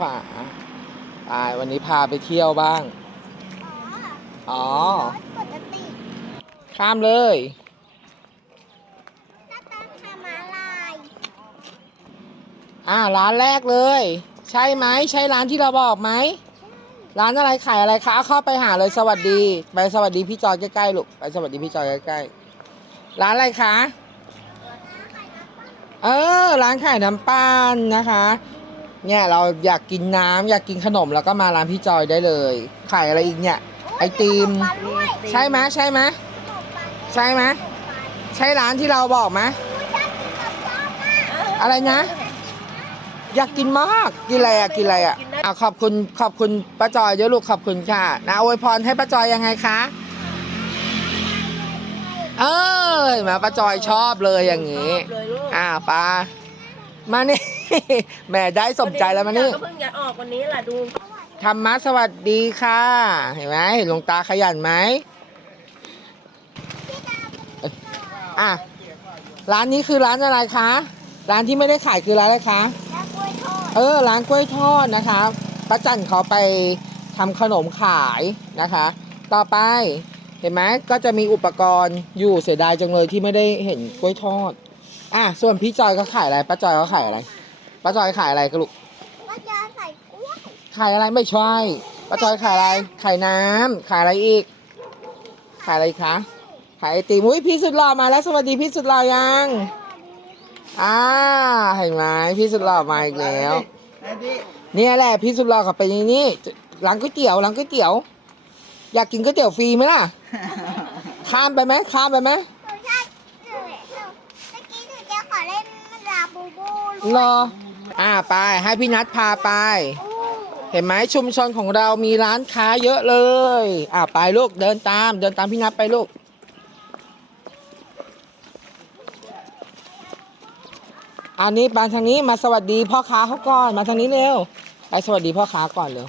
ฝาไปวันนี้พาไปเที่ยวบ้าง อ๋อ ปกติข้ามเลย ถ้าต้องทำอะไรอ่าร้านแรกเลย ใช่ไหม ใช่ร้านที่เราบอกไหม ร้านอะไรขายอะไรคะเอาเข้าไปหาเลยสวัสดี ไปสวัสดีพี่จอยใกล้ๆลูก ไปสวัสดีพี่จอยใกล้ๆ ร้านอะไรคะ เออ ร้านขายน้ำปั้นนะคะ เนี่ยเราอยากกินน้ำอยากกินขนมแล้วก็มาร้านพี่จอยได้เลยขายอะไรอีกเนี่ย ไอติมขนปังด้วยใช่ไหมใช่ไหมขนมปังด้วยใช่ไหมขนมปังใช่ร้านที่เราบอกไหมอุ๊ยอยากกินกับป้ามากอะไรนะ อยากกินมากกินอะไรอะกินอะไรอะอะขอบคุณขอบคุณป้าจอยด้วยลูกขอบคุณค่ะนะอวยพรให้ป้าจอยยังไงคะเออเห็นไหมาป้าจอยชอบเลยอย่างนี้เลยลูกอ่าปามานี่ แหม่ได้สมใจแล้วมานี่ ก็เพิ่งจะออกวันนี้แหละดู ธรรมะสวัสดีค่ะ เห็นไหมเห็นหลวงตาขยันไหมเอ้ยอะร้านนี้คือร้านอะไรคะ ร้านที่ไม่ได้ขายคือร้านอะไรคะ แล้วกล้วยทอดเออร้านกล้วยทอดนะคะป้าจันเขาไปทำขนมขายนะคะ ต่อไปเห็นไหมก็จะมีอุปกรณ์อยู่เสียดายจังเลยที่ไม่ได้เห็นกล้วยทอด อะส่วนพี่จอยเขาขายอะไรป้าจอยเขาขายอะไร ป้าจอยขายอะไรกระลุกก็จะใส่กล้วยขายอะไรไม่ใช่ป้าจอยขายอะไรขายน้ำขายอะไรอีก ขายอะไรอีกคะขายไอติมอุ้ยพี่สุดหล่อมาแล้วสวัสดีพี่สุดหล่อยังอ่าเห็นไหมพี่สุดหล่อมาอีกแล้วเนี่ยแหละพี่สุดหล่อกับเป็นอย่างนี้ร้านก๋วยเตี๋ยวร้านก๋วยเตี๋ยว อยากกินก๋วยเตี๋ยวฟรีไหมล่ะข้ามไปไหมข้ามไปไหมหนูชอบหนูหนูเมื่อกี้หนูจะขอเล่นลาบูบูรอ อ่าไปให้พี่นัทพาไป เห็นไหมชุมชนของเรามีร้านค้าเยอะเลย อ่าไปลูกเดินตามเดินตามพี่นัทไปลูกอันนี้มาทางนี้มาสวัสดีพ่อค้าเขาก่อนมาทางนี้เร็วไปสวัสดีพ่อค้าก่อนเร็ว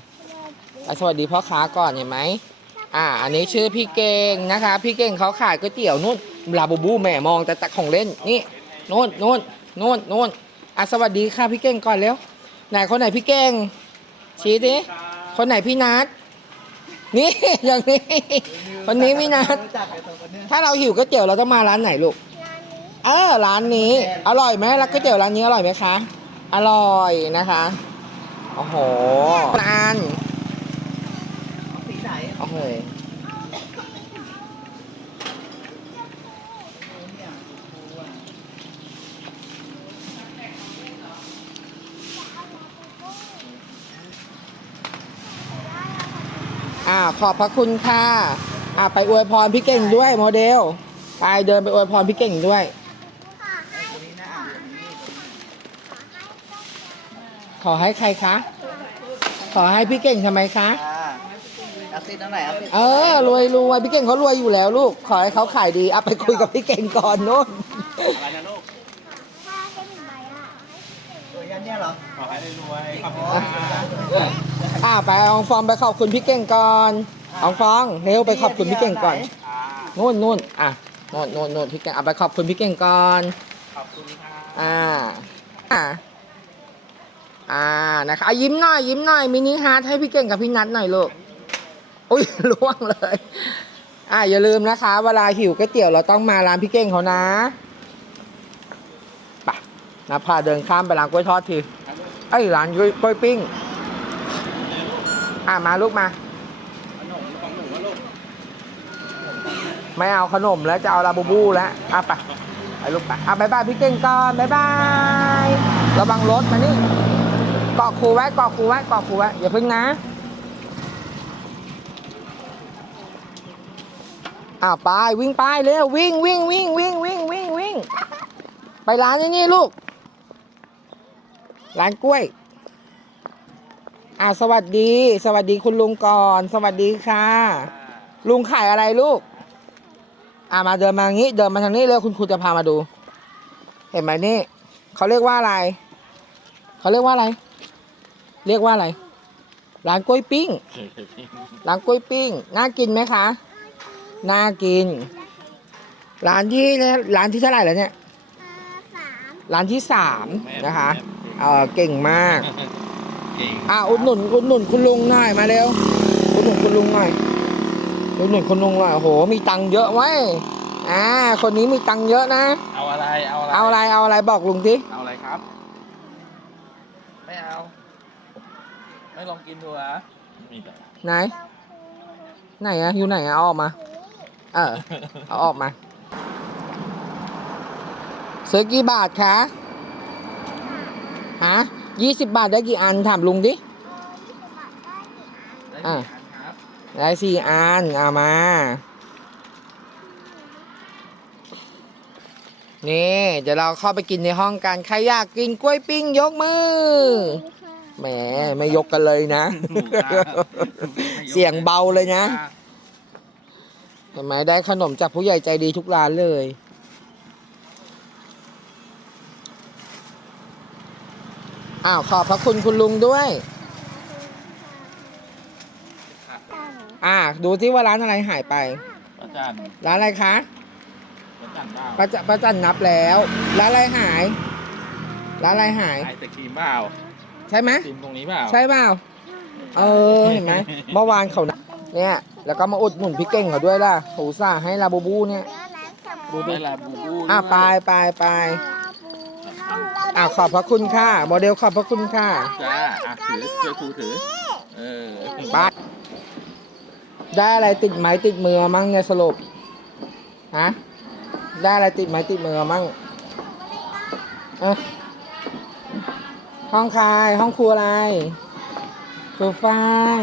ไปสวัสดีพ่อค้าก่อนเห็นไหมอ่า อันนี้ชื่อพี่เก่งนะคะ พี่เก่งเขาขายก๋วยเตี๋ยวนู่นลาบูบูแหม่มองแต่ตะของเล่นนี่นู่นนู่นนู่นนู่น อะสวัสดีค่ะพี่เก่งก่อนเร็วไหนคนไหนพี่เก่ง ชี้ดิคนไหนพี่นัทนี่อย่างนี้คนนี้พี่นัทถ้าเราหิวก๋วยเตี๋ยวเราต้องมาร้านไหนลูกเออร้านนี้ อร่อยไหมร้านก๋วยเตี๋ยวร้านนี้อร่อยไหมคะ อร่อยนะคะโอ้โหนานโอ้โห อ่าขอบพระคุณค่ะอ่าไปอวยพรพี่เก่งด้วยโมเดล ไปเดินไปอวยพรพี่เก่งด้วย ขอให้ขอให้ขอให้ขอให้ใครคะ ขอให้พี่เก่งทำไมคะ เอาซิดตรงไหนเอาซิดเออรวยรวยพี่เก่งเขารวยอยู่แล้วลูก ขอให้เขาขายดีเอาไปคุยกับพี่เก่งก่อนนู่น อะไรนะลูกถ้าเป็นใบอะ ตัวยันเนี่ยเหรอ ขอให้รวยๆขอบคุณ อ่าไปเอาฟองไปขอบคุณพี่เก่งก่อนเอาฟองเร็วไปขอบคุณพี่เก่งก่อนอ่านู่นนู่นอะนู่นนู่นนู่นพี่เก่งเอาไปขอบคุณพี่เก่งก่อนขอบคุณค่ะอ่าอ่าอ่านะคะอะยิ้มหน่อยยิ้มหน่อยมินิฮาร์ทให้พี่เก่งกับพี่นัทหน่อยลูกอุ้ยล่วงเลย อ่าอย่าลืมนะคะ เวลาหิวก๋วยเตี๋ยวเราต้องมาร้านพี่เก่งเขานะไปนะพาเดินข้ามไปร้านกล้วยทอดทีไอ้ยร้านกล้วยกล้วยปิ้ง อ่ามาลูกมา ขนมของหนูลูกไม่เอาขนมแล้วจะเอาลาบูบูแล้วอะไปไปลูกไปอะบายบายพี่เก่งก่อนบายบายระวังรถมานี่เกาะครูไว้เกาะครูไว้เกาะครูไว้อย่าพึ่งนะอะไปวิ่งไปเร็ววิ่งวิ่งวิ่งวิ่งวิ่งวิ่งวิ่งไปร้านนี้นี่ลูกร้านกล้วย อะสวัสดี สวัสดีคุณลุงก่อน สวัสดีค่ะ ลุงขายอะไรลูก อ่ามาเดินมางี้ เดินมาทางนี้เลยคุณครูจะพามาดู เห็นไหมนี่เขาเรียกว่าอะไร เขาเรียกว่าอะไร เรียกว่าอะไร ร้านกล้วยปิ้ง ร้านกล้วยปิ้ง น่ากินไหมคะ น่ากิน ร้านที่ร้านที่เท่าไหร่แล้วเนี่ยอ่าสามร้านที่สามนะคะ เออเก่งมาก ริงอะอุดหนุนอุดหนุนคุณลุงหน่อยมาเร็วอุดหนุนคุณลุงหน่อยอุดหนุนคุณลุงหน่อยโอ้โหมีตังค์เยอะไว้ยอ่าคนนี้มีตังค์เยอะนะๆเอาอะไรเอาอะไรเอาอะไรเอาอะไรบอกลุงสิเอาอะไรครับ ไม่เอา ไม่ลองกินดูอะมีแต่ไหน ไหนอะอยู่ไหนอะเอาออกมา เออ เอาออกมา ซื้อกี่บาทคะ ฮะ ยี่สิบบาทได้กี่อันถามลุงดิเออยี่สิบบาทได้กี่อันได้อะกี่อันครับได้สี่อันเอามา นี่ เดี๋ยวเราเข้าไปกินในห้องกัน ใครอยากกินกล้วยปิ้งยกมือ แหม ไม่ยกกันเลยนะ เสียงเบาเลยนะเห็นไหมได้ขนมจากผู้ใหญ่ใจดีทุกร้านเลย อ้าว ขอบพระคุณคุณลุงด้วย อ่า ดูที่ว่าร้านอะไรหายไป ประจันร้านอะไรคะประจันเปล่าป้าจะป้าจันนับแล้ว ร้านอะไรหาย ร้านอะไรหายไอศครีมเปล่าใช่ไหมครีมตรงนี้เปล่าใช่เปล่าเออเห็นไหมเมื่อวานเขานับเนี่ย แล้วก็มาอุดหนุนพี่เก่งเขาด้วยล่ะโหซ่าห์ให้ลาบูบูเนี่ยเนื้อแมงสับดูได้ลาบูบู อะไปไปไป อะขอบพระคุณค่ะโมเดลขอบพระคุณค่ะจ้าอะถือช่วยครูถือ เออไปได้อะไรติดไม้ติดมือมั่งเนี่ยสรุปฮะได้อะไรติดไม้ติดมือมั่งเอะห้องใครห้องครูอะไรครูฝ้าย